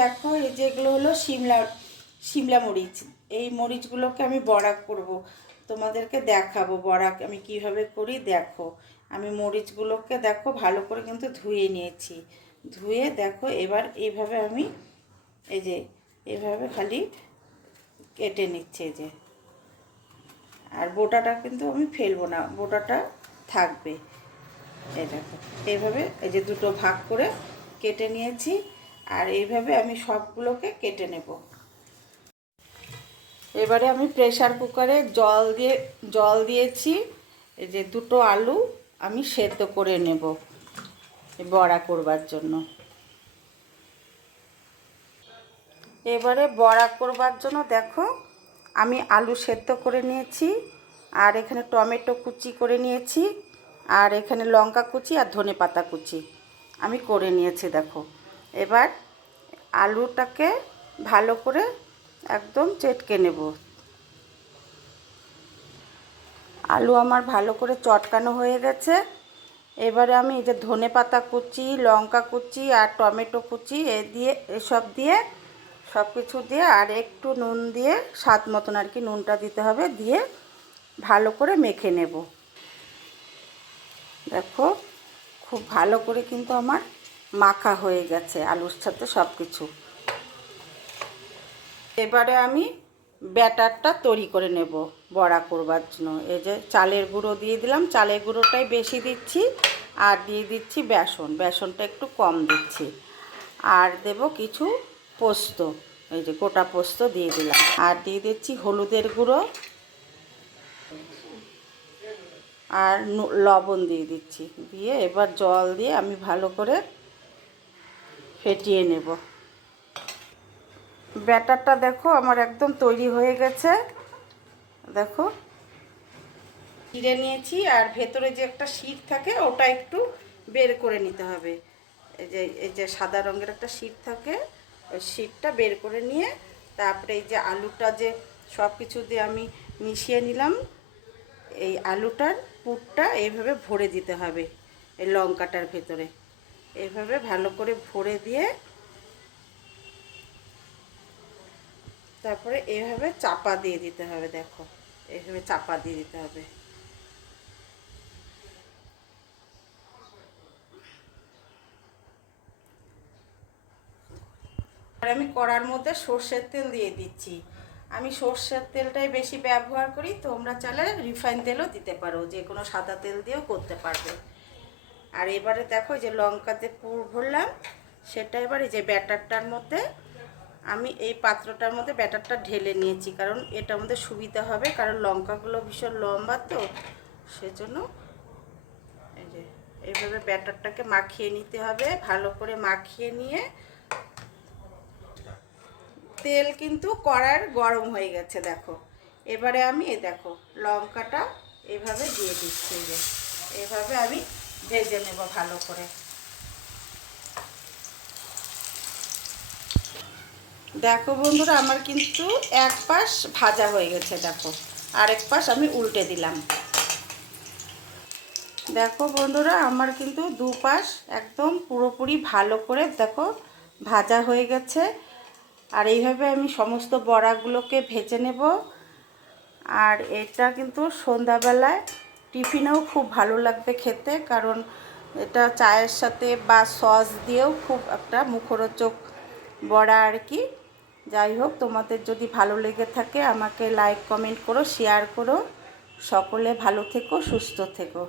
দেখো এই যেগুলো হলো শিমলা মরিচ। এই মরিচগুলোকে আমি বড়া করব, তোমাদেরকে দেখাবো বড়া আমি কিভাবে করি। দেখো আমি মরিচগুলোকে দেখো ভালো করে কিন্তু ধুয়ে নিয়েছি। ধুয়ে দেখো এবার এইভাবে আমি এই যে এইভাবে খালি কেটে নিচ্ছে এই যে। আর বোটাটা কিন্তু আমি ফেলবো না, বোটাটা থাকবে। এই দেখো এইভাবে এই যে দুটো ভাগ করে কেটে নিয়েছি। আর এইভাবে আমি সবগুলোকে কেটে নেব। এবারে আমি প্রেসার কুকারে জল দিয়েছি। এই যে দুটো আলু আমি সেদ্ধ করে নেব বড়া করবার জন্য। এবারে বড়া করবার জন্য দেখো আমি আলু সেদ্ধ করে নিয়েছি, আর এখানে টমেটো কুচি করে নিয়েছি, আর এখানে লঙ্কা কুচি আর ধনেপাতা কুচি আমি করে নিয়েছি। দেখো এবার আলুটাকে ভালো করে একদম চটকে নেব। আলু আমার ভালো করে চটকানো হয়ে গেছে। এবারে আমি এই যে ধনেপাতা কুচি, লঙ্কা কুচি আর টমেটো কুচি এসব দিয়ে সব কিছু দিয়ে আর একটু নুন দিয়ে স্বাদ মতন আর কি নুনটা দিতে হবে, দিয়ে ভালো করে মেখে নেব। দেখো খুব ভালো করে কিন্তু আমার মাখা হয়ে গেছে আলুর সাথে সব কিছু। এবারে আমি ব্যাটারটা তৈরি করে নেব বড়া করবার জন্য। এই যে চালের গুঁড়ো দিয়ে দিলাম, চালের গুঁড়োটাই বেশি দিচ্ছি, আর দিয়ে দিচ্ছি বেসনটা একটু কম দিচ্ছি, আর দেব কিছু পোস্ত, এই যে গোটা পোস্ত দিয়ে দিলাম, আর দিয়ে দিচ্ছি হলুদের গুঁড়ো আর লবণ দিয়ে দিচ্ছি। দিয়ে এবার জল দিয়ে আমি ভালো করে ফেটিয়ে নেব। ব্যাটারটা দেখো আমার একদম তৈরি হয়ে গেছে। দেখো চিড়ে নিয়েছি, আর ভেতরে যে একটা শীট থাকে ওটা একটু বের করে নিতে হবে। এই যে সাদা রঙের একটা শীট থাকে, ওই শীটটা বের করে নিয়ে তারপরে এই যে আলুটা যে সব কিছু দিয়ে আমি মিশিয়ে নিলাম, এই আলুটার পুরটা এইভাবে ভরে দিতে হবে এই লঙ্কাটার ভেতরে। এইভাবে ভালো করে ভরে দিয়ে তারপরে এইভাবে চাপা দিয়ে দিতে হবে। দেখো এইভাবে চাপা দিয়ে দিতে হবে। আর আমি কড়ার মধ্যে সর্ষের তেল দিয়ে দিচ্ছি। আমি সর্ষের তেলটাই বেশি ব্যবহার করি, তোমরা চাইলে রিফাইন তেলও দিতে পারো, যে কোনো সাদা তেল দিয়েও করতে পারবে। আর এবারে দেখো যে লঙ্কাতে পুর ভরলাম, সেটা এবারে যে ব্যাটারটার মধ্যে আমি এই পাত্রটার মধ্যে ব্যাটারটা ঢেলে নিয়েছি, কারণ এটার মধ্যে সুবিধা হবে, কারণ লঙ্কাগুলো ভীষণ লম্বা তো সেজন্য। এই যে এইভাবে ব্যাটারটাকে মাখিয়ে নিতে হবে, ভালো করে মাখিয়ে নিয়ে তেল কিন্তু কড়ার গরম হয়ে গেছে। দেখো এবারে আমি দেখো লঙ্কাটা এভাবে দিয়ে দিচ্ছি, যে এভাবে আমি ভেজে নেব ভালো করে। দেখো বন্ধুরা আমার কিন্তু এক পাশ ভাজা হয়ে গেছে, দেখো আরেক পাশ আমি উল্টে দিলাম। দেখো বন্ধুরা আমার কিন্তু দুপাশ একদম পুরোপুরি ভালো করে দেখো ভাজা হয়ে গেছে। আর এইভাবে আমি সমস্ত বড়াগুলোকে ভেজে নেব। আর এটা কিন্তু সন্ধ্যাবেলায় টিফিনেও খুব ভালো লাগবে খেতে, কারণ এটা চায়ের সাথে বা সস দিয়েও খুব একটা মুখরোচক বড়া আর কি। যাই হোক, তোমাদের যদি ভালো লেগে থাকে আমাকে লাইক কমেন্ট করো, শেয়ার করো। সকলে ভালো থেকো, সুস্থ থেকো।